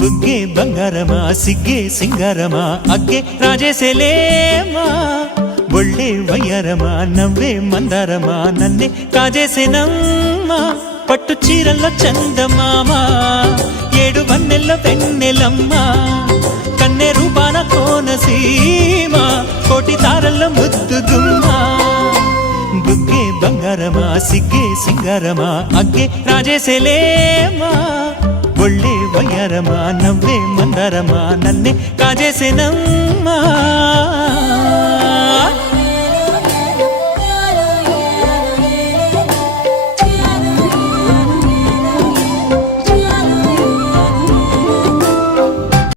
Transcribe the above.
బుగ్గే బంగారమా సిగ్గే సింగారమా అగ్గే రాజేసేలేమా ఒళ్ళే వయ్యారమా నవ్వే మందారమా నన్నే కాజేసేనమ్మా పట్టు చీరల్లో చందమామా ఏడు వన్నెల్లో పెన్నెలమ్మా కన్నె రూపాన కోనసీమ కోటి తారల్లో ముద్దుగుమ్మా బుగ్గే బంగారమా సిగ్గే సింగారమా అగ్గే రాజేసేలేమా ఒళ్ళే వయ్యారమా నవ్వే మందారమా నన్నే కాజేసేనమ్మా